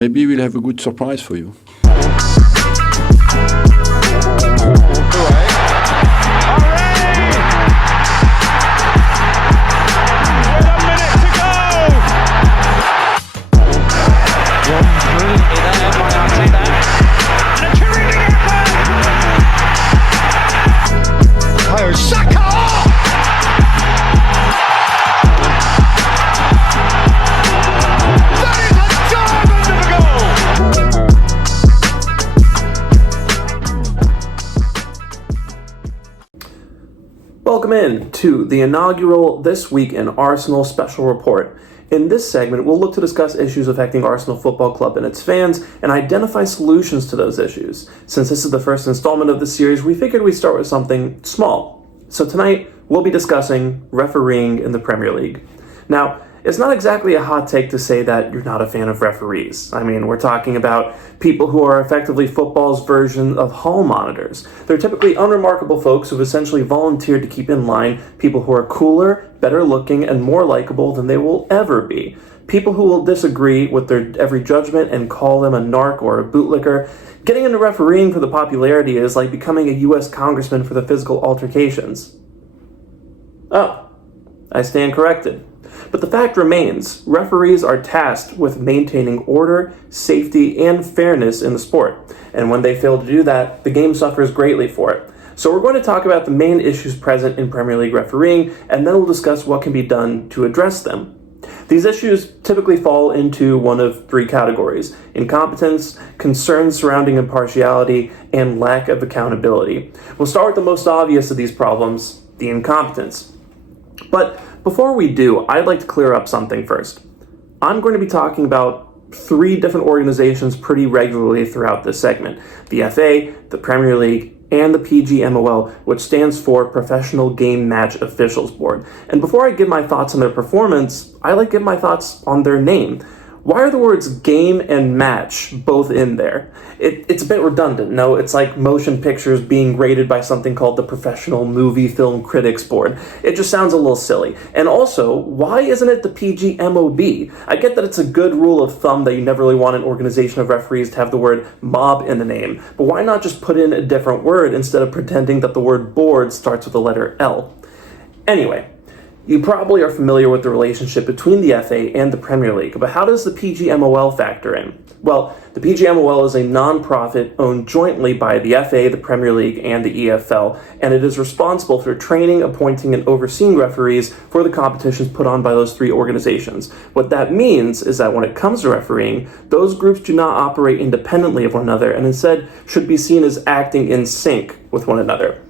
Maybe we'll have a good surprise for you. Welcome in to the inaugural This Week in Arsenal special report. In this segment, we'll look to discuss issues affecting Arsenal Football Club and its fans and identify solutions to those issues. Since this is the first installment of the series, we figured we'd start with something small. So tonight, we'll be discussing refereeing in the Premier League. Now, it's not exactly a hot take to say that you're not a fan of referees. I mean, we're talking about people who are effectively football's version of hall monitors. They're typically unremarkable folks who've essentially volunteered to keep in line people who are cooler, better looking, and more likable than they will ever be. People who will disagree with their every judgment and call them a narc or a bootlicker. Getting into refereeing for the popularity is like becoming a U.S. congressman for the physical altercations. Oh, I stand corrected. But the fact remains, referees are tasked with maintaining order, safety, and fairness in the sport. And when they fail to do that, the game suffers greatly for it. So we're going to talk about the main issues present in Premier League refereeing, and then we'll discuss what can be done to address them. These issues typically fall into one of three categories: incompetence, concerns surrounding impartiality, and lack of accountability. We'll start with the most obvious of these problems, the incompetence. But before we do, I'd like to clear up something first. I'm going to be talking about three different organizations pretty regularly throughout this segment: the FA, the Premier League, and the PGMOL, which stands for Professional Game Match Officials Board. And before I give my thoughts on their performance, I like to give my thoughts on their name. Why are the words game and match both in there? It's a bit redundant, no? It's like motion pictures being rated by something called the Professional Movie Film Critics Board. It just sounds a little silly. And also, why isn't it the PGMOB? I get that it's a good rule of thumb that you never really want an organization of referees to have the word mob in the name, but why not just put in a different word instead of pretending that the word board starts with the letter L? Anyway, you probably are familiar with the relationship between the FA and the Premier League, but how does the PGMOL factor in? Well, the PGMOL is a non-profit owned jointly by the FA, the Premier League, and the EFL, and it is responsible for training, appointing, and overseeing referees for the competitions put on by those three organizations. What that means is that when it comes to refereeing, those groups do not operate independently of one another and instead should be seen as acting in sync with one another.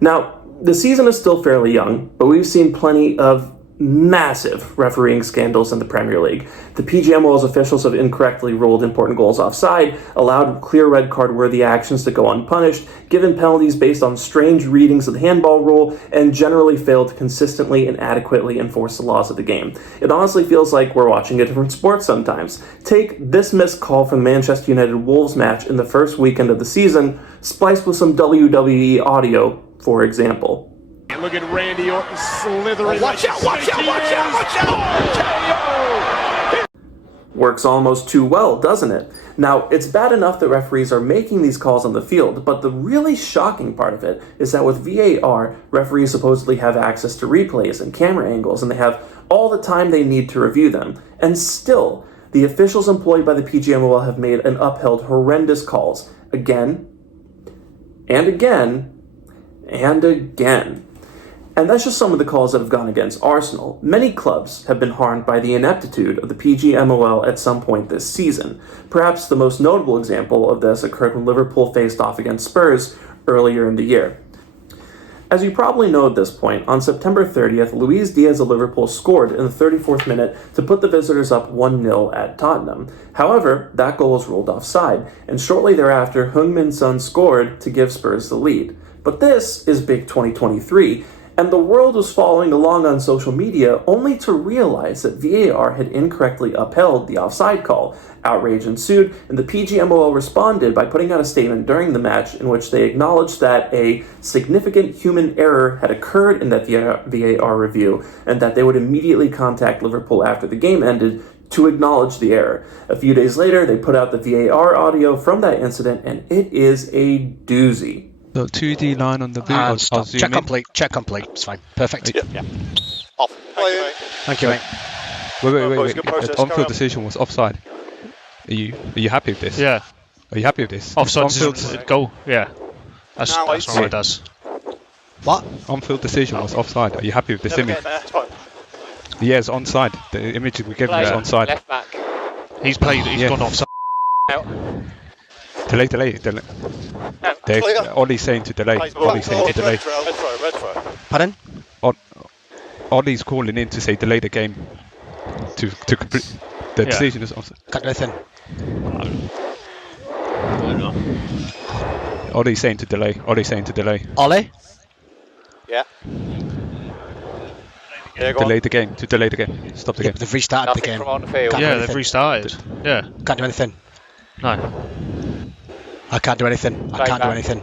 Now, the season is still fairly young, but we've seen plenty of massive refereeing scandals in the Premier League. The PGMOL's officials have incorrectly ruled important goals offside, allowed clear red card-worthy actions to go unpunished, given penalties based on strange readings of the handball rule, and generally failed to consistently and adequately enforce the laws of the game. It honestly feels like we're watching a different sport sometimes. Take this missed call from the Manchester United Wolves match in the first weekend of the season, spliced with some WWE audio, for example. Look at Randy Orton slithering. Watch out, watch out, watch out, watch out! Works almost too well, doesn't it? Now, it's bad enough that referees are making these calls on the field, but the really shocking part of it is that with VAR, referees supposedly have access to replays and camera angles, and they have all the time they need to review them. And still, the officials employed by the PGMOL have made and upheld horrendous calls again and again and again. And that's just some of the calls that have gone against Arsenal. Many clubs have been harmed by the ineptitude of the PGMOL at some point this season. Perhaps the most notable example of this occurred when Liverpool faced off against Spurs earlier in the year. As you probably know at this point, on September 30th, Luis Diaz of Liverpool scored in the 34th minute to put the visitors up 1-0 at Tottenham. However, that goal was ruled offside, and shortly thereafter, Heung-min Son scored to give Spurs the lead. But this is big 2023, and the world was following along on social media only to realize that VAR had incorrectly upheld the offside call. Outrage ensued, and the PGMOL responded by putting out a statement during the match in which they acknowledged that a significant human error had occurred in that VAR review, and that they would immediately contact Liverpool after the game ended to acknowledge the error. A few days later, they put out the VAR audio from that incident, and it is a doozy. The 2D line on the boot. And stop. Check complete. Check complete. It's fine. Perfect. Yeah. Off. Thank you, mate. Wait. The on-field decision was offside. Are you happy with this? Yeah. Are you happy with this? Offside On-field decision, goal. Yeah. That's what it does. What? On-field decision was offside. Are you happy with this image? Yeah, it's onside. The image we gave you is onside. Left back. He's gone offside. Delay. Ollie's saying to delay. Ollie's saying to delay. Red throw. Pardon? Ollie's calling in to say delay the game. To complete the decision is offside. Can't do anything. Ollie's saying to delay. Ollie? Yeah. Delay the game. Stop the game. They've restarted the Nothing game. from on the field. Can't do Yeah, anything. they've restarted. Yeah. Can't do anything. No. I can't do anything. I can't do anything.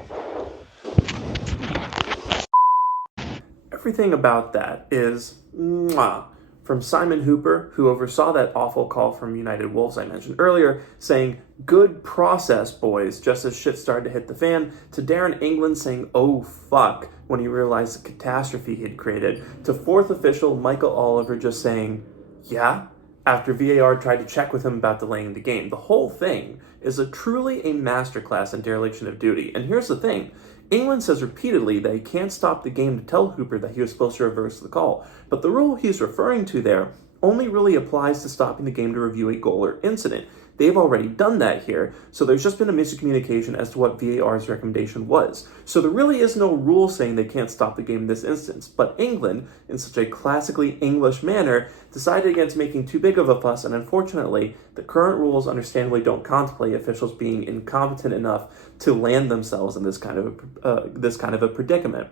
Everything about that is mwah. From Simon Hooper, who oversaw that awful call from United Wolves I mentioned earlier, saying, "Good process, boys," just as shit started to hit the fan, to Darren England saying, "Oh fuck," when he realized the catastrophe he'd created, to fourth official Michael Oliver just saying, "Yeah?" after VAR tried to check with him about delaying the game. The whole thing is truly a masterclass in dereliction of duty. And here's the thing. England says repeatedly that he can't stop the game to tell Hooper that he was supposed to reverse the call. But the rule he's referring to there only really applies to stopping the game to review a goal or incident. They've already done that here, so there's just been a miscommunication as to what VAR's recommendation was. So there really is no rule saying they can't stop the game in this instance, but England, in such a classically English manner, decided against making too big of a fuss, and unfortunately, the current rules understandably don't contemplate officials being incompetent enough to land themselves in this kind of a predicament.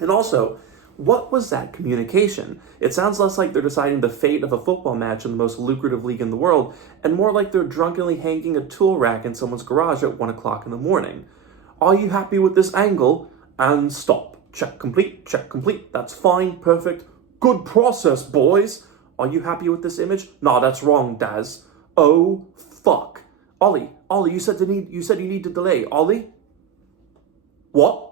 And also, what was that communication? It sounds less like they're deciding the fate of a football match in the most lucrative league in the world, and more like they're drunkenly hanging a tool rack in someone's garage at 1 o'clock in the morning. Are you happy with this angle? And stop. Check complete. That's fine, perfect. Good process, boys. Are you happy with this image? Nah, that's wrong, Daz. Oh, fuck. Ollie, you said you need to delay. Ollie? What?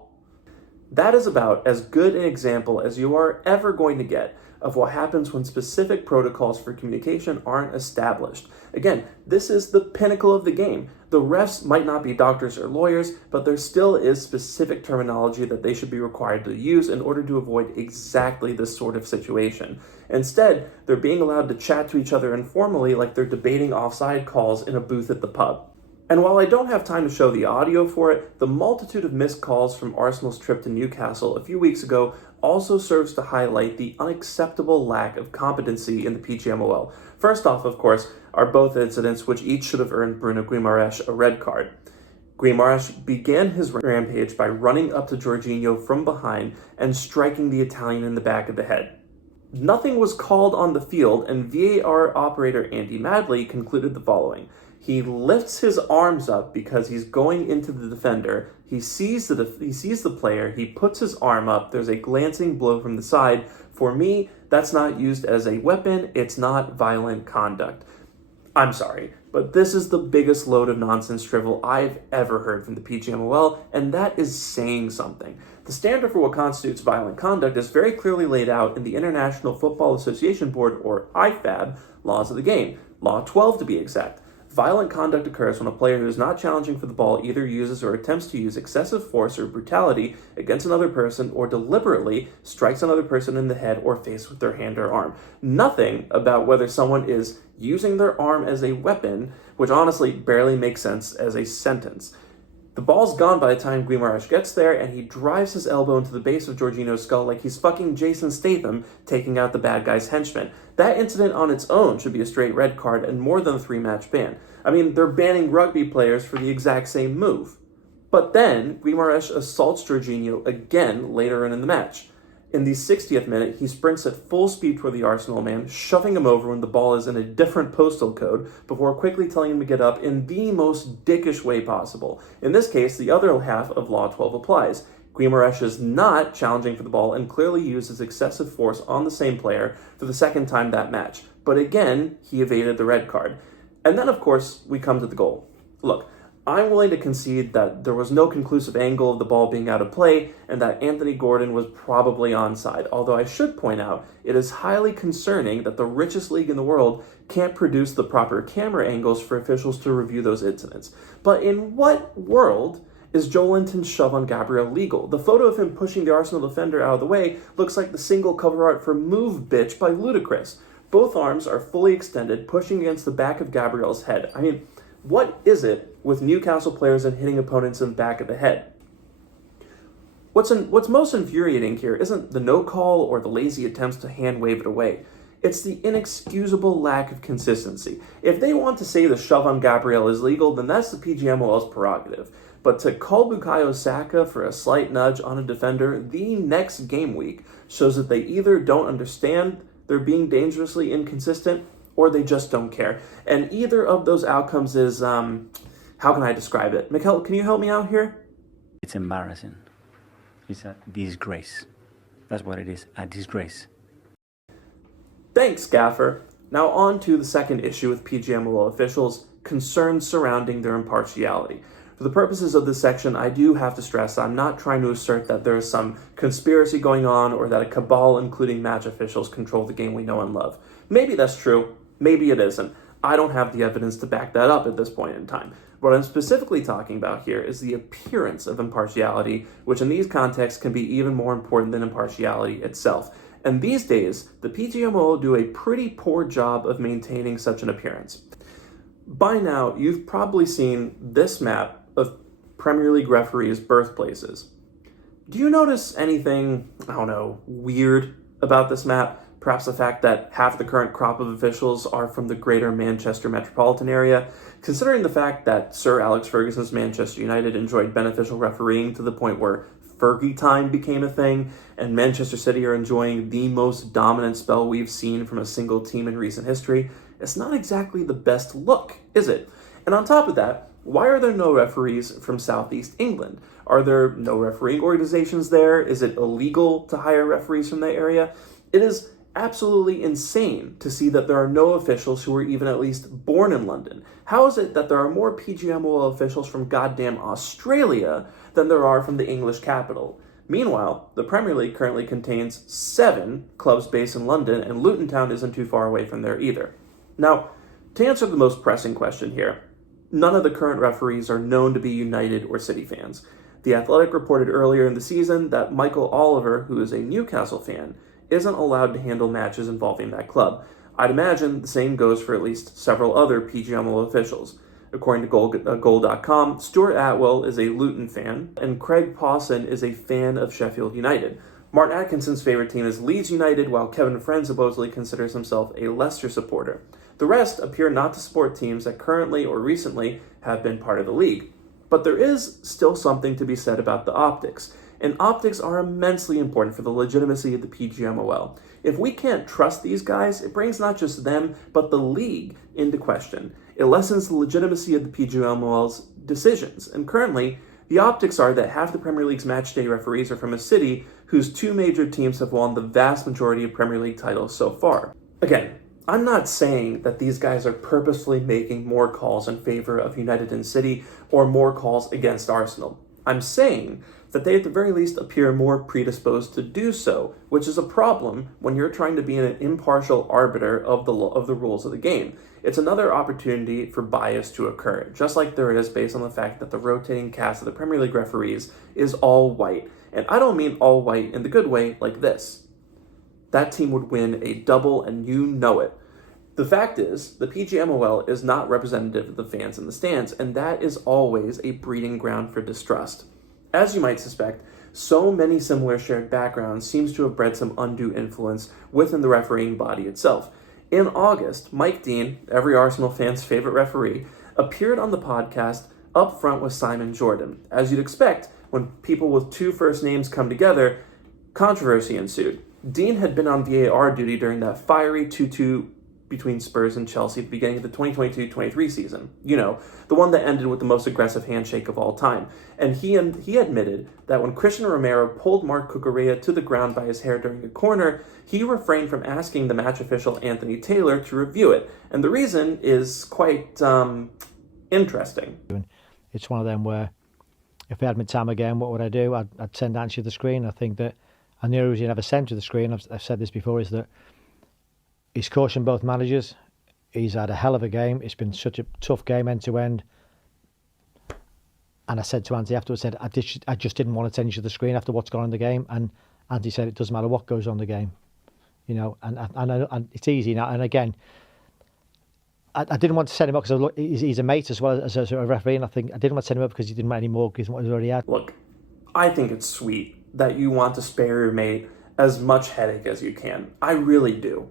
That is about as good an example as you are ever going to get of what happens when specific protocols for communication aren't established. Again, this is the pinnacle of the game. The refs might not be doctors or lawyers, but there still is specific terminology that they should be required to use in order to avoid exactly this sort of situation. Instead, they're being allowed to chat to each other informally like they're debating offside calls in a booth at the pub. And while I don't have time to show the audio for it, the multitude of missed calls from Arsenal's trip to Newcastle a few weeks ago also serves to highlight the unacceptable lack of competency in the PGMOL. First off, of course, are both incidents which each should have earned Bruno Guimaraes a red card. Guimaraes began his rampage by running up to Jorginho from behind and striking the Italian in the back of the head. Nothing was called on the field, and VAR operator Andy Madley concluded the following. He lifts his arms up because he's going into the defender. He sees the player. He puts his arm up. There's a glancing blow from the side. For me, that's not used as a weapon. It's not violent conduct. I'm sorry, but this is the biggest load of nonsense drivel I've ever heard from the PGMOL, and that is saying something. The standard for what constitutes violent conduct is very clearly laid out in the International Football Association Board, or IFAB, laws of the game. Law 12 to be exact. Violent conduct occurs when a player who is not challenging for the ball either uses or attempts to use excessive force or brutality against another person or deliberately strikes another person in the head or face with their hand or arm. Nothing about whether someone is using their arm as a weapon, which honestly barely makes sense as a sentence. The ball's gone by the time Guimaraes gets there, and he drives his elbow into the base of Jorginho's skull like he's fucking Jason Statham taking out the bad guy's henchman. That incident on its own should be a straight red card and more than a 3-match ban. I mean, they're banning rugby players for the exact same move. But then, Guimaraes assaults Jorginho again later in the match. In the 60th minute, he sprints at full speed toward the Arsenal man, shoving him over when the ball is in a different postal code, before quickly telling him to get up in the most dickish way possible. In this case, the other half of Law 12 applies. Guimaraes is not challenging for the ball and clearly uses excessive force on the same player for the second time that match. but again, he evaded the red card. And then, of course, we come to the goal. Look, I'm willing to concede that there was no conclusive angle of the ball being out of play and that Anthony Gordon was probably onside, although I should point out it is highly concerning that the richest league in the world can't produce the proper camera angles for officials to review those incidents. But in what world is Joelinton's shove on Gabriel legal? The photo of him pushing the Arsenal defender out of the way looks like the single cover art for Move Bitch by Ludacris. Both arms are fully extended, pushing against the back of Gabriel's head. I mean, what is it with Newcastle players and hitting opponents in the back of the head? What's most infuriating here isn't the no call or the lazy attempts to hand wave it away. It's the inexcusable lack of consistency. If they want to say the shove on Gabriel is legal, then that's the PGMOL's prerogative. But to call Bukayo Saka for a slight nudge on a defender the next game week shows that they either don't understand they're being dangerously inconsistent or they just don't care. And either of those outcomes is, how can I describe it? Mikkel, can you help me out here? It's embarrassing. It's a disgrace. That's what it is, a disgrace. Thanks, Gaffer. Now on to the second issue with PGMOL officials, concerns surrounding their impartiality. For the purposes of this section, I do have to stress I'm not trying to assert that there is some conspiracy going on or that a cabal, including match officials, control the game we know and love. Maybe that's true. Maybe it isn't. I don't have the evidence to back that up at this point in time. What I'm specifically talking about here is the appearance of impartiality, which in these contexts can be even more important than impartiality itself. And these days, the PGMOL do a pretty poor job of maintaining such an appearance. By now, you've probably seen this map of Premier League referees' birthplaces. Do you notice anything, weird about this map? Perhaps the fact that half the current crop of officials are from the greater Manchester metropolitan area, considering the fact that Sir Alex Ferguson's Manchester United enjoyed beneficial refereeing to the point where Fergie time became a thing, and Manchester City are enjoying the most dominant spell we've seen from a single team in recent history. It's not exactly the best look, is it? And on top of that, why are there no referees from Southeast England? Are there no refereeing organizations there? Is it illegal to hire referees from that area? It is absolutely insane to see that there are no officials who were even at least born in London. How is it that there are more PGMOL officials from goddamn Australia than there are from the English capital? Meanwhile, the Premier League currently contains 7 clubs based in London, and Luton Town isn't too far away from there either. Now, to answer the most pressing question here, none of the current referees are known to be United or City fans. The Athletic reported earlier in the season that Michael Oliver, who is a Newcastle fan, isn't allowed to handle matches involving that club. I'd imagine the same goes for at least several other PGMOL officials. According to Goal.com, Stuart Atwell is a Luton fan, and Craig Pawson is a fan of Sheffield United. Martin Atkinson's favorite team is Leeds United, while Kevin Friend supposedly considers himself a Leicester supporter. The rest appear not to support teams that currently or recently have been part of the league. But there is still something to be said about the optics. And optics are immensely important for the legitimacy of the PGMOL. If we can't trust these guys, it brings not just them, but the league into question. It lessens the legitimacy of the PGMOL's decisions. And currently, the optics are that half the Premier League's matchday referees are from a city whose 2 major teams have won the vast majority of Premier League titles so far. Again, I'm not saying that these guys are purposefully making more calls in favor of United and City or more calls against Arsenal. I'm saying that they at the very least appear more predisposed to do so, which is a problem when you're trying to be an impartial arbiter of the rules of the game. It's another opportunity for bias to occur, just like there is based on the fact that the rotating cast of the Premier League referees is all white. And I don't mean all white in the good way like this. That team would win a double and you know it. The fact is, the PGMOL is not representative of the fans in the stands, and that is always a breeding ground for distrust. As you might suspect, so many similar shared backgrounds seems to have bred some undue influence within the refereeing body itself. In August, Mike Dean, every Arsenal fan's favorite referee, appeared on the podcast up front with Simon Jordan. As you'd expect, when people with 2 first names come together, controversy ensued. Dean had been on VAR duty during that fiery 2-2 between Spurs and Chelsea at the beginning of the 2022-23 season. You know, the one that ended with the most aggressive handshake of all time. And he admitted that when Christian Romero pulled Marc Cucurella to the ground by his hair during a corner, he refrained from asking the match official Anthony Taylor to review it. And the reason is quite interesting. It's one of them where if I had my time again, what would I do? I'd send Ange to the screen. I think that, and the only reason he never sent to the screen, I've said this before, is that he's cautioned both managers. He's had a hell of a game. It's been such a tough game end to end. And I said to Andy afterwards, I just didn't want to send you to the screen after what's gone on in the game. And Andy said it doesn't matter what goes on in the game, you know. And it's easy now. And again, I didn't want to send him up because he's a mate as well as a referee. And I think I didn't want to send him up because he didn't want any more because what he already had. Look, I think it's sweet that you want to spare your mate as much headache as you can. I really do.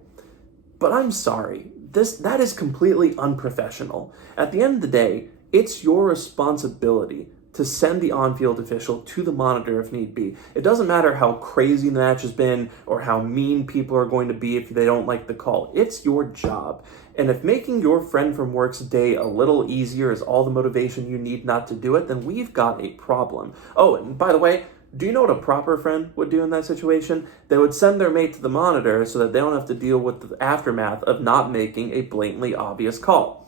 But I'm sorry, that is completely unprofessional. At the end of the day, it's your responsibility to send the on-field official to the monitor if need be. It doesn't matter how crazy the match has been or how mean people are going to be if they don't like the call. It's your job. And if making your friend from work's day a little easier is all the motivation you need not to do it, then we've got a problem. Oh, and by the way, do you know what a proper friend would do in that situation? They would send their mate to the monitor so that they don't have to deal with the aftermath of not making a blatantly obvious call.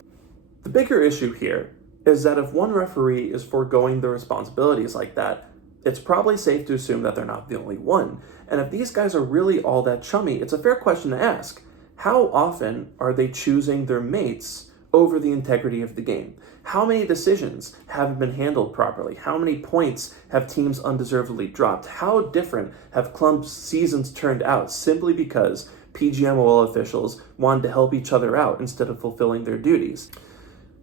The bigger issue here is that if one referee is foregoing their responsibilities like that, it's probably safe to assume that they're not the only one. And if these guys are really all that chummy, it's a fair question to ask. How often are they choosing their mates over the integrity of the game? How many decisions haven't been handled properly? How many points have teams undeservedly dropped? How different have clubs' seasons turned out simply because PGMOL officials wanted to help each other out instead of fulfilling their duties?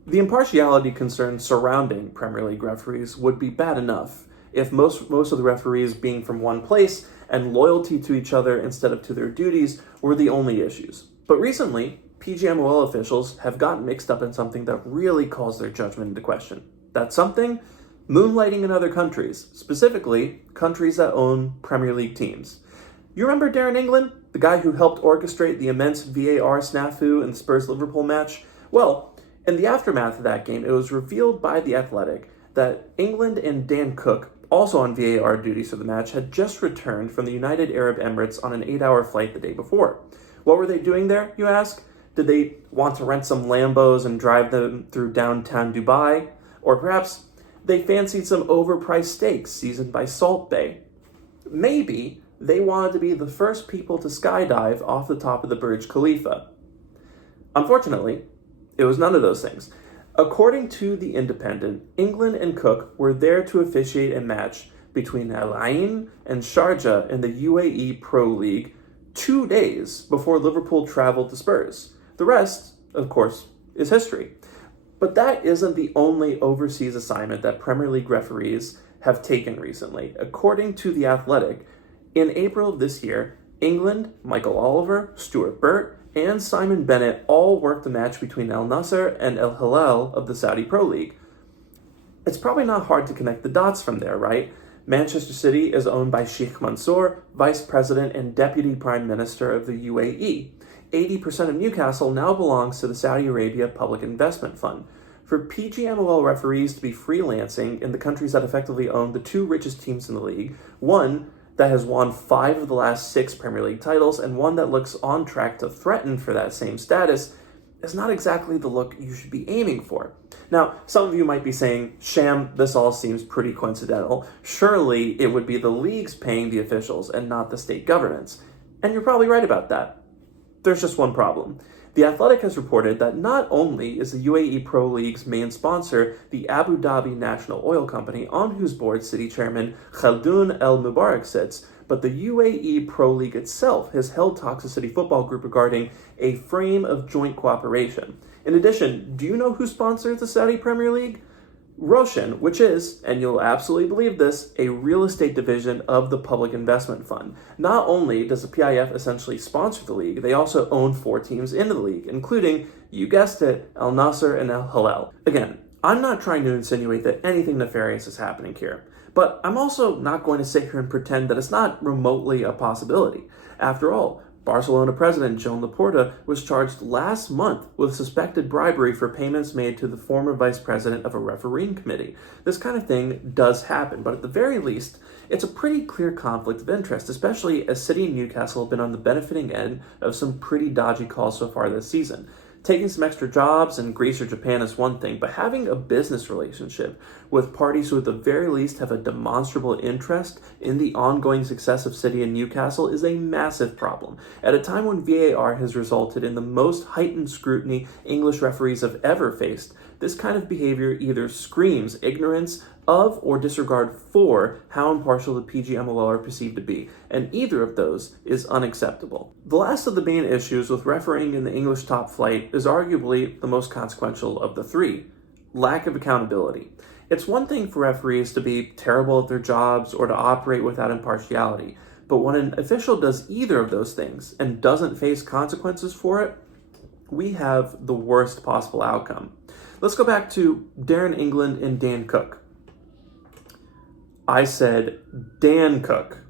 The impartiality concerns surrounding Premier League referees would be bad enough if most of the referees being from one place and loyalty to each other instead of to their duties were the only issues. But recently, PGMOL officials have gotten mixed up in something that really calls their judgment into question. That's something? Moonlighting in other countries, specifically countries that own Premier League teams. You remember Darren England, the guy who helped orchestrate the immense VAR snafu in the Spurs-Liverpool match? Well, in the aftermath of that game, it was revealed by The Athletic that England and Dan Cook, also on VAR duties for the match, had just returned from the United Arab Emirates on an 8-hour flight the day before. What were they doing there, you ask? Did they want to rent some Lambos and drive them through downtown Dubai? Or perhaps they fancied some overpriced steaks seasoned by Salt Bay? Maybe they wanted to be the first people to skydive off the top of the Burj Khalifa. Unfortunately, it was none of those things. According to The Independent, England and Cook were there to officiate a match between Al Ain and Sharjah in the UAE Pro League 2 days before Liverpool traveled to Spurs. The rest, of course, is history. But that isn't the only overseas assignment that Premier League referees have taken recently. According to The Athletic, in April of this year, England, Michael Oliver, Stuart Burt, and Simon Bennett all worked the match between Al Nassr and Al Hilal of the Saudi Pro League. It's probably not hard to connect the dots from there, right? Manchester City is owned by Sheikh Mansour, Vice President and Deputy Prime Minister of the UAE. 80% of Newcastle now belongs to the Saudi Arabia Public Investment Fund. For PGMOL referees to be freelancing in the countries that effectively own the two richest teams in the league, one that has won 5 of the last 6 Premier League titles and one that looks on track to threaten for that same status, is not exactly the look you should be aiming for. Now, some of you might be saying, Sham, this all seems pretty coincidental. Surely it would be the leagues paying the officials and not the state governments. And you're probably right about that. There's just one problem. The Athletic has reported that not only is the UAE Pro League's main sponsor the Abu Dhabi National Oil Company, on whose board City Chairman Khaldoon El Mubarak sits, but the UAE Pro League itself has held talks with City Football Group regarding a frame of joint cooperation. In addition, do you know who sponsors the Saudi Premier League? Roshan, which is, and you'll absolutely believe this, a real estate division of the Public Investment Fund. Not only does the PIF essentially sponsor the league, they also own 4 teams in the league, including, you guessed it, Al Nassr and Al Hilal. Again, I'm not trying to insinuate that anything nefarious is happening here, but I'm also not going to sit here and pretend that it's not remotely a possibility. After all, Barcelona president Joan Laporta was charged last month with suspected bribery for payments made to the former vice president of a refereeing committee. This kind of thing does happen, but at the very least, it's a pretty clear conflict of interest, especially as City and Newcastle have been on the benefiting end of some pretty dodgy calls so far this season. Taking some extra jobs in Greece or Japan is one thing, but having a business relationship with parties who at the very least have a demonstrable interest in the ongoing success of City and Newcastle is a massive problem. At a time when VAR has resulted in the most heightened scrutiny English referees have ever faced, this kind of behavior either screams ignorance of or disregard for how impartial the PGMOL are perceived to be, and either of those is unacceptable. The last of the main issues with refereeing in the English top flight is arguably the most consequential of the three: lack of accountability. It's one thing for referees to be terrible at their jobs or to operate without impartiality, but when an official does either of those things and doesn't face consequences for it, we have the worst possible outcome. Let's go back to Darren England and Dan Cook. I said Dan Cook.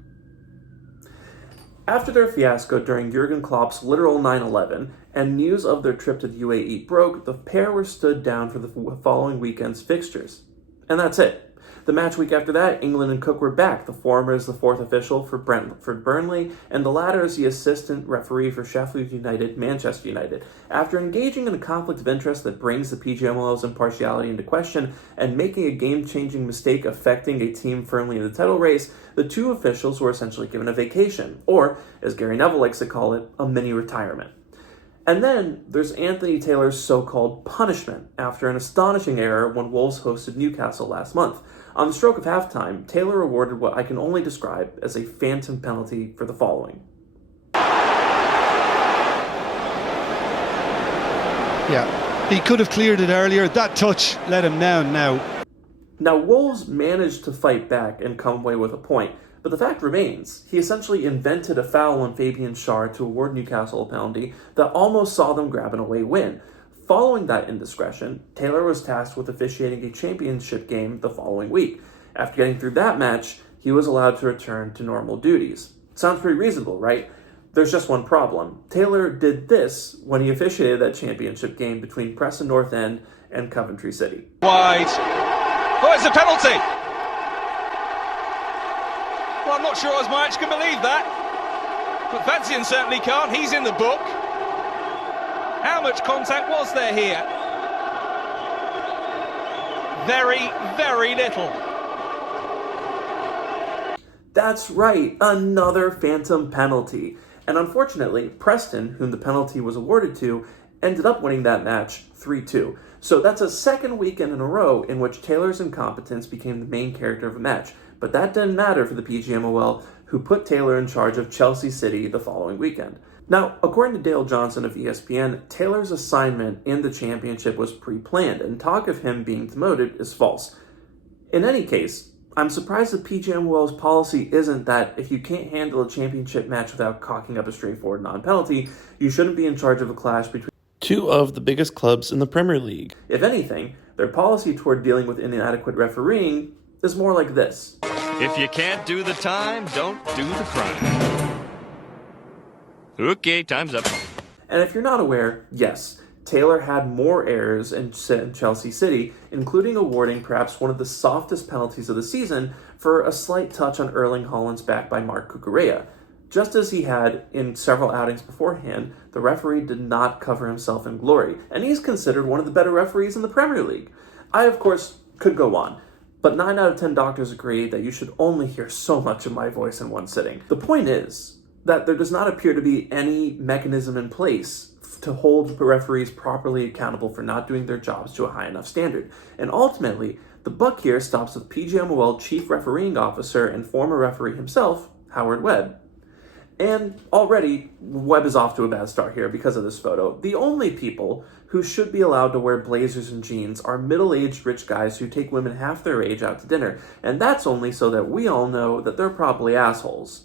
After their fiasco during Jurgen Klopp's literal 9/11 and news of their trip to the UAE broke, the pair were stood down for the following weekend's fixtures. And that's it. The match week after that, England and Cook were back. The former is the fourth official for Burnley, and the latter is the assistant referee for Sheffield United, Manchester United. After engaging in a conflict of interest that brings the PGMOL's impartiality into question and making a game-changing mistake affecting a team firmly in the title race, the two officials were essentially given a vacation, or, as Gary Neville likes to call it, a mini-retirement. And then there's Anthony Taylor's so-called punishment after an astonishing error when Wolves hosted Newcastle last month. On the stroke of halftime, Taylor awarded what I can only describe as a phantom penalty for the following. Yeah, he could have cleared it earlier. That touch let him down now. Now, Wolves managed to fight back and come away with a point, but the fact remains, he essentially invented a foul on Fabian Schär to award Newcastle a penalty that almost saw them grab an away win. Following that indiscretion, Taylor was tasked with officiating a championship game the following week. After getting through that match, he was allowed to return to normal duties. Sounds pretty reasonable, right? There's just one problem. Taylor did this when he officiated that championship game between Preston North End and Coventry City. Wide. Oh, it's a penalty! Well, I'm not sure Osmarich can believe that. But Vatsian certainly can't. He's in the book. How much contact was there here? Very, very little. That's right, another phantom penalty. And unfortunately, Preston, whom the penalty was awarded to, ended up winning that match 3-2. So that's a second weekend in a row in which Taylor's incompetence became the main character of a match. But that didn't matter for the PGMOL, who put Taylor in charge of Chelsea City the following weekend. Now, according to Dale Johnson of ESPN, Taylor's assignment in the championship was pre-planned, and talk of him being demoted is false. In any case, I'm surprised the PGMOL's policy isn't that if you can't handle a championship match without cocking up a straightforward non-penalty, you shouldn't be in charge of a clash between two of the biggest clubs in the Premier League. If anything, their policy toward dealing with inadequate refereeing is more like this. If you can't do the time, don't do the crime. Okay, time's up. And if you're not aware, yes, Taylor had more errors in Chelsea City, including awarding perhaps one of the softest penalties of the season for a slight touch on Erling Haaland's back by Marc Cucurella. Just as he had in several outings beforehand, the referee did not cover himself in glory, and he's considered one of the better referees in the Premier League. I, of course, could go on, but 9 out of 10 doctors agree that you should only hear so much of my voice in one sitting. The point is that there does not appear to be any mechanism in place to hold referees properly accountable for not doing their jobs to a high enough standard. And ultimately, the buck here stops with PGMOL Chief Refereeing Officer and former referee himself, Howard Webb. And already, Webb is off to a bad start here because of this photo. The only people who should be allowed to wear blazers and jeans are middle-aged rich guys who take women half their age out to dinner, and that's only so that we all know that they're probably assholes.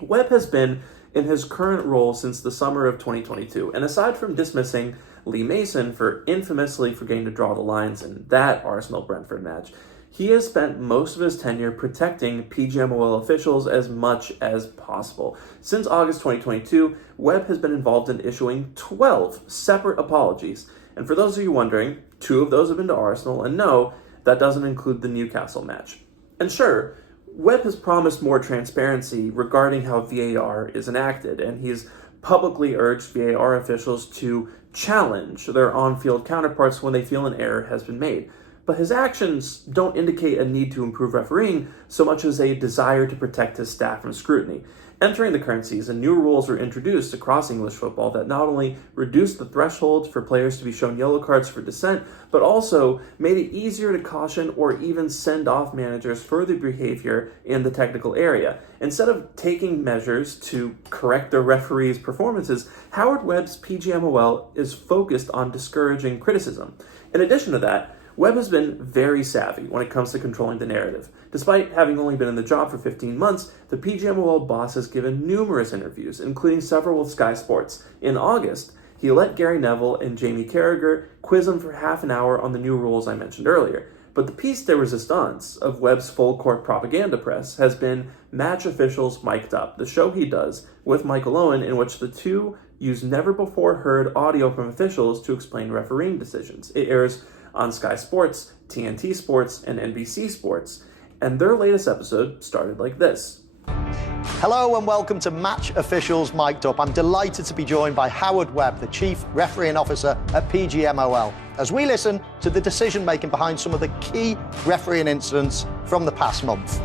Webb has been in his current role since the summer of 2022, and aside from dismissing Lee Mason for infamously forgetting to draw the lines in that Arsenal-Brentford match, he has spent most of his tenure protecting PGMOL officials as much as possible. Since August 2022, Webb has been involved in issuing 12 separate apologies. And for those of you wondering, 2 of those have been to Arsenal, and no, that doesn't include the Newcastle match. And sure, Webb has promised more transparency regarding how VAR is enacted, and he's publicly urged VAR officials to challenge their on-field counterparts when they feel an error has been made. But his actions don't indicate a need to improve refereeing so much as a desire to protect his staff from scrutiny. Entering the current season, new rules were introduced across English football that not only reduced the threshold for players to be shown yellow cards for dissent, but also made it easier to caution or even send off managers for their behavior in the technical area. Instead of taking measures to correct the referees' performances, Howard Webb's PGMOL is focused on discouraging criticism. In addition to that, Webb has been very savvy when it comes to controlling the narrative. Despite having only been in the job for 15 months, the PGMOL boss has given numerous interviews, including several with Sky Sports. In August, he let Gary Neville and Jamie Carragher quiz him for half an hour on the new rules I mentioned earlier. But the piece de resistance of Webb's full-court propaganda press has been Match Officials Mic'd Up, the show he does with Michael Owen, in which the two use never-before-heard audio from officials to explain refereeing decisions. It airs on Sky Sports, TNT Sports, and NBC Sports, and their latest episode started like this. Hello and welcome to Match Officials Mic'd Up. I'm delighted to be joined by Howard Webb, the Chief Refereeing Officer at PGMOL, as we listen to the decision-making behind some of the key refereeing incidents from the past month.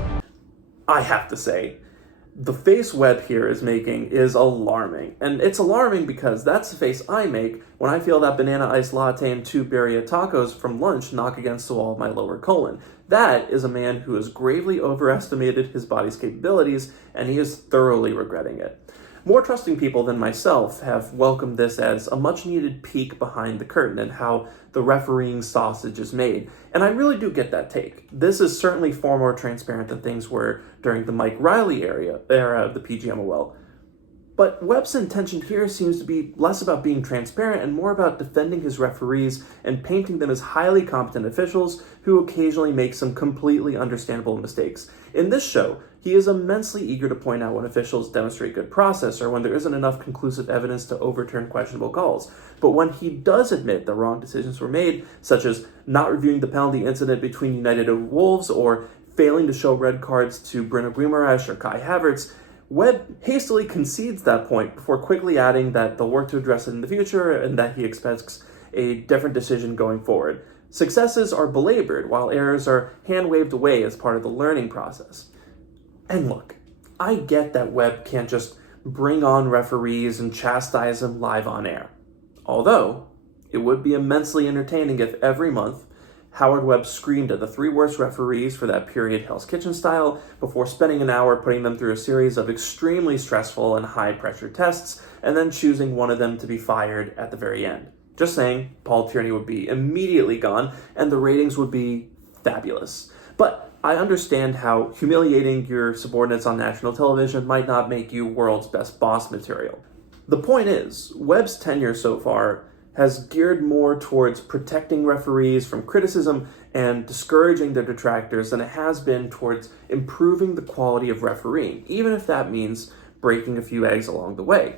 I have to say, the face Webb here is making is alarming. And it's alarming because that's the face I make when I feel that banana iced latte and 2 birria tacos from lunch knock against the wall of my lower colon. That is a man who has gravely overestimated his body's capabilities, and he is thoroughly regretting it. More trusting people than myself have welcomed this as a much-needed peek behind the curtain and how the refereeing sausage is made. And I really do get that take. This is certainly far more transparent than things were during the Mike Riley era of the PGMOL. But Webb's intention here seems to be less about being transparent and more about defending his referees and painting them as highly competent officials who occasionally make some completely understandable mistakes. In this show, he is immensely eager to point out when officials demonstrate good process or when there isn't enough conclusive evidence to overturn questionable calls. But when he does admit the wrong decisions were made, such as not reviewing the penalty incident between United and Wolves or failing to show red cards to Bruno Guimaraes or Kai Havertz, Webb hastily concedes that point before quickly adding that they'll work to address it in the future and that he expects a different decision going forward. Successes are belabored while errors are hand-waved away as part of the learning process. And look, I get that Webb can't just bring on referees and chastise them live on air. Although, it would be immensely entertaining if every month Howard Webb screamed at the 3 worst referees for that period Hell's Kitchen style before spending an hour putting them through a series of extremely stressful and high-pressure tests and then choosing one of them to be fired at the very end. Just saying, Paul Tierney would be immediately gone and the ratings would be fabulous. But I understand how humiliating your subordinates on national television might not make you world's best boss material. The point is, Webb's tenure so far has geared more towards protecting referees from criticism and discouraging their detractors than it has been towards improving the quality of refereeing, even if that means breaking a few eggs along the way.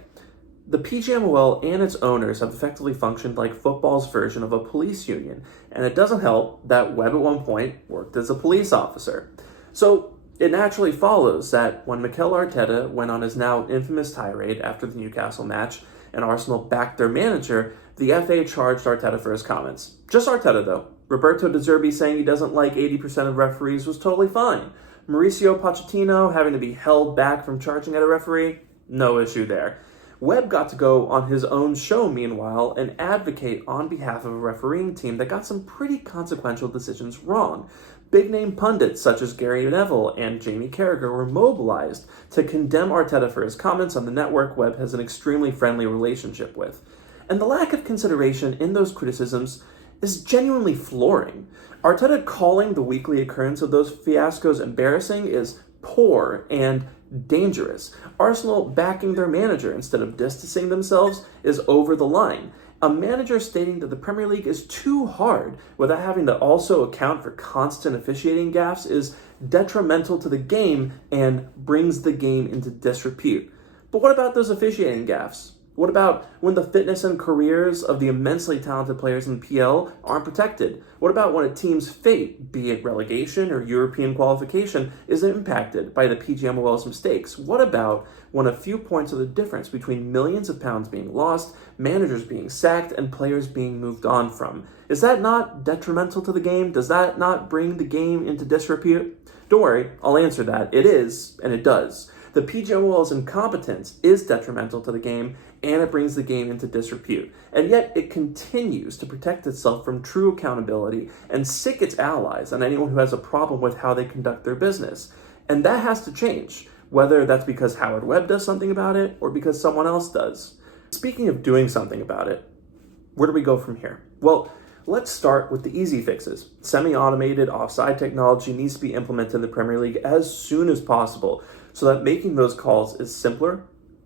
The PGMOL and its owners have effectively functioned like football's version of a police union, and it doesn't help that Webb at one point worked as a police officer. So it naturally follows that when Mikel Arteta went on his now infamous tirade after the Newcastle match and Arsenal backed their manager, the FA charged Arteta for his comments. Just Arteta, though. Roberto De Zerbi saying he doesn't like 80% of referees was totally fine. Mauricio Pochettino having to be held back from charging at a referee, no issue there. Webb got to go on his own show, meanwhile, and advocate on behalf of a refereeing team that got some pretty consequential decisions wrong. Big-name pundits such as Gary Neville and Jamie Carragher were mobilized to condemn Arteta for his comments on the network Webb has an extremely friendly relationship with. And the lack of consideration in those criticisms is genuinely flooring. Arteta calling the weekly occurrence of those fiascos embarrassing is poor and dangerous. Arsenal backing their manager instead of distancing themselves is over the line. A manager stating that the Premier League is too hard without having to also account for constant officiating gaffes is detrimental to the game and brings the game into disrepute. But what about those officiating gaffes? What about when the fitness and careers of the immensely talented players in the PL aren't protected? What about when a team's fate, be it relegation or European qualification, is impacted by the PGMOL's mistakes? What about when a few points are the difference between millions of pounds being lost, managers being sacked, and players being moved on from? Is that not detrimental to the game? Does that not bring the game into disrepute? Don't worry, I'll answer that. It is, and it does. The PGMOL's incompetence is detrimental to the game, and it brings the game into disrepute. And yet it continues to protect itself from true accountability and sick its allies and anyone who has a problem with how they conduct their business. And that has to change, whether that's because Howard Webb does something about it or because someone else does. Speaking of doing something about it, where do we go from here? Well, let's start with the easy fixes. Semi-automated offside technology needs to be implemented in the Premier League as soon as possible, so that making those calls is simpler,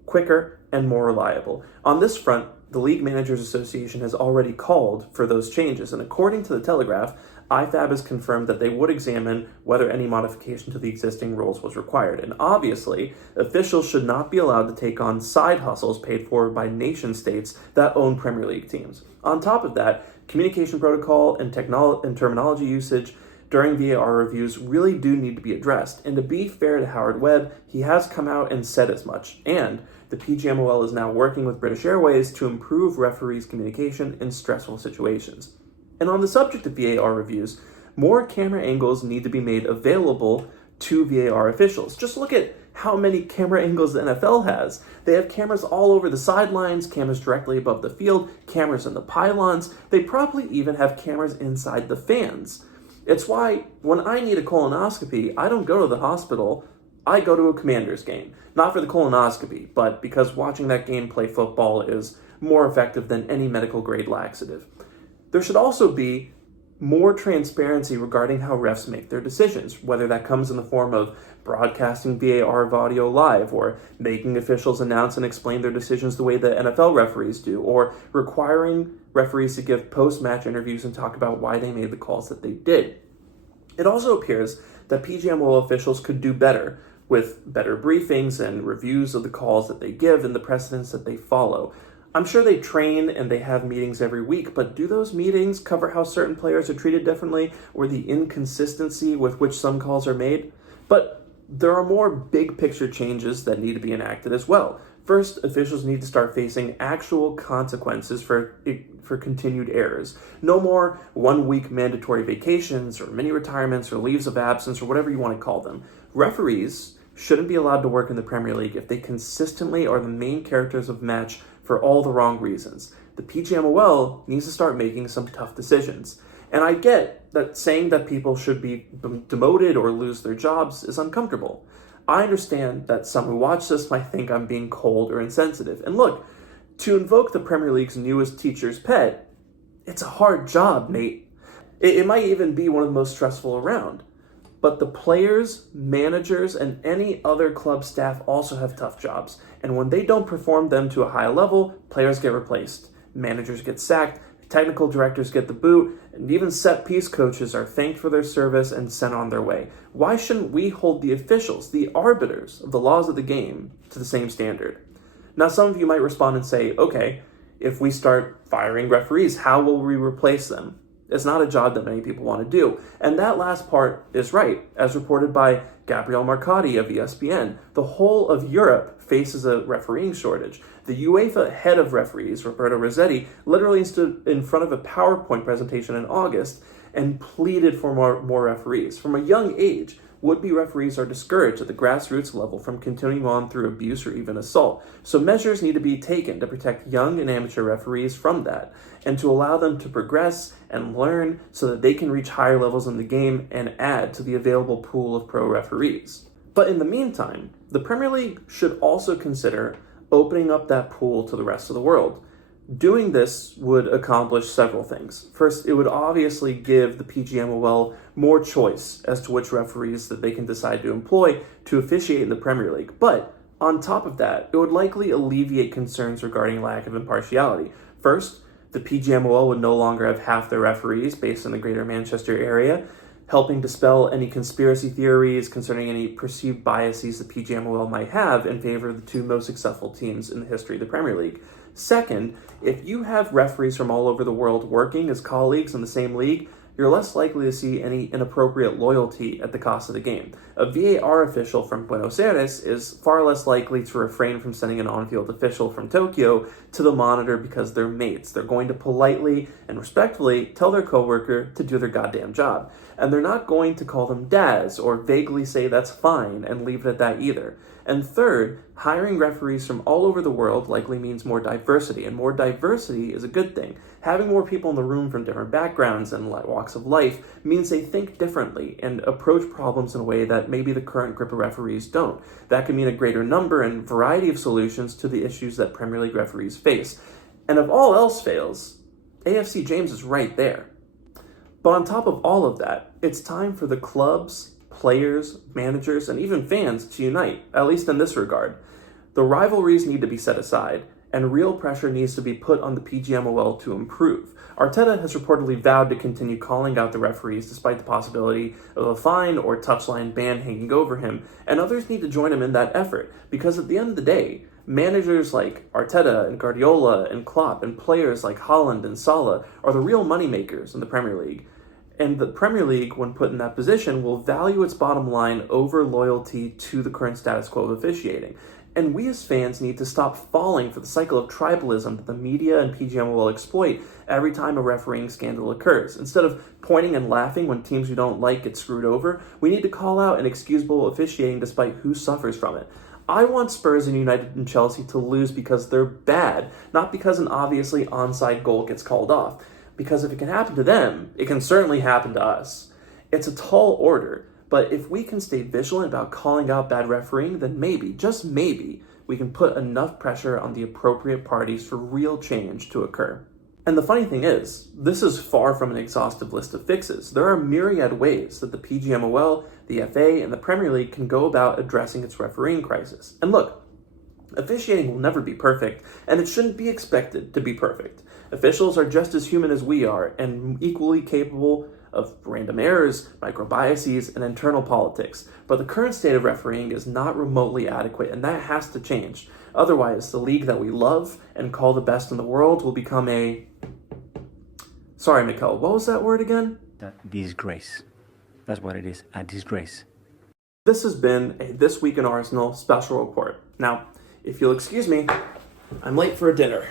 quicker, and more reliable. On this front, the League Managers Association has already called for those changes, and according to the Telegraph, IFAB has confirmed that they would examine whether any modification to the existing rules was required. And obviously, officials should not be allowed to take on side hustles paid for by nation states that own Premier League teams. On top of that, communication protocol and terminology usage during VAR reviews really do need to be addressed. And to be fair to Howard Webb, he has come out and said as much. And the PGMOL is now working with British Airways to improve referees' communication in stressful situations. And on the subject of VAR reviews, more camera angles need to be made available to VAR officials. Just look at how many camera angles the NFL has. They have cameras all over the sidelines, cameras directly above the field, cameras in the pylons. They probably even have cameras inside the fans. It's why when I need a colonoscopy, I don't go to the hospital, I go to a Commanders game. Not for the colonoscopy, but because watching that game play football is more effective than any medical grade laxative. There should also be more transparency regarding how refs make their decisions, whether that comes in the form of broadcasting VAR audio live, or making officials announce and explain their decisions the way the NFL referees do, or requiring referees to give post-match interviews and talk about why they made the calls that they did. It also appears that PGMOL officials could do better with better briefings and reviews of the calls that they give and the precedents that they follow. I'm sure they train and they have meetings every week, but do those meetings cover how certain players are treated differently or the inconsistency with which some calls are made? But there are more big picture changes that need to be enacted as well. First, officials need to start facing actual consequences for continued errors. No more 1 week mandatory vacations or mini retirements or leaves of absence or whatever you want to call them. Referees shouldn't be allowed to work in the Premier League if they consistently are the main characters of match for all the wrong reasons. The PGMOL needs to start making some tough decisions. And I get that saying that people should be demoted or lose their jobs is uncomfortable. I understand that some who watch this might think I'm being cold or insensitive. And look, to invoke the Premier League's newest teacher's pet, it's a hard job, mate. It might even be one of the most stressful around. But the players, managers, and any other club staff also have tough jobs. And when they don't perform them to a high level, players get replaced, managers get sacked, technical directors get the boot, and even set-piece coaches are thanked for their service and sent on their way. Why shouldn't we hold the officials, the arbiters of the laws of the game, to the same standard? Now, some of you might respond and say, okay, if we start firing referees, how will we replace them? It's not a job that many people want to do. And that last part is right. As reported by Gabriele Marcotti of ESPN, the whole of Europe faces a refereeing shortage. The UEFA head of referees, Roberto Rossetti, literally stood in front of a PowerPoint presentation in August and pleaded for more referees. From a young age, would-be referees are discouraged at the grassroots level from continuing on through abuse or even assault. So measures need to be taken to protect young and amateur referees from that, and to allow them to progress and learn so that they can reach higher levels in the game and add to the available pool of pro referees. But in the meantime, the Premier League should also consider opening up that pool to the rest of the world. Doing this would accomplish several things. First, it would obviously give the PGMOL more choice as to which referees that they can decide to employ to officiate in the Premier League. But on top of that, it would likely alleviate concerns regarding lack of impartiality. First, The PGMOL would no longer have half their referees based in the greater Manchester area, helping dispel any conspiracy theories concerning any perceived biases the PGMOL might have in favor of the two most successful teams in the history of the Premier League. Second, if you have referees from all over the world working as colleagues in the same league, you're less likely to see any inappropriate loyalty at the cost of the game. A VAR official from Buenos Aires is far less likely to refrain from sending an on-field official from Tokyo to the monitor because they're mates. They're going to politely and respectfully tell their coworker to do their goddamn job. And they're not going to call them dads or vaguely say that's fine and leave it at that either. And third, hiring referees from all over the world likely means more diversity, and more diversity is a good thing. Having more people in the room from different backgrounds and walks of life means they think differently and approach problems in a way that maybe the current group of referees don't. That can mean a greater number and variety of solutions to the issues that Premier League referees face. And if all else fails, AFC James is right there. But on top of all of that, it's time for the clubs, players, managers, and even fans to unite, at least in this regard. The rivalries need to be set aside, and real pressure needs to be put on the PGMOL to improve. Arteta has reportedly vowed to continue calling out the referees despite the possibility of a fine or touchline ban hanging over him, and others need to join him in that effort, because at the end of the day, managers like Arteta and Guardiola and Klopp and players like Haaland and Salah are the real moneymakers in the Premier League. And the Premier League, when put in that position, will value its bottom line over loyalty to the current status quo of officiating. And we as fans need to stop falling for the cycle of tribalism that the media and PGMOL will exploit every time a refereeing scandal occurs. Instead of pointing and laughing when teams we don't like get screwed over, we need to call out inexcusable officiating despite who suffers from it. I want Spurs and United and Chelsea to lose because they're bad, not because an obviously onside goal gets called off. Because if it can happen to them, it can certainly happen to us. It's a tall order, but if we can stay vigilant about calling out bad refereeing, then maybe, just maybe, we can put enough pressure on the appropriate parties for real change to occur. And the funny thing is, this is far from an exhaustive list of fixes. There are myriad ways that the PGMOL, the FA, and the Premier League can go about addressing its refereeing crisis. And look, officiating will never be perfect, and it shouldn't be expected to be perfect. Officials are just as human as we are, and equally capable of random errors, micro-biases, and internal politics. But the current state of refereeing is not remotely adequate, and that has to change. Otherwise, the league that we love and call the best in the world will become a... Sorry, Mikel, what was that word again? A disgrace. That's what it is, a disgrace. This has been a This Week in Arsenal special report. Now, if you'll excuse me, I'm late for a dinner.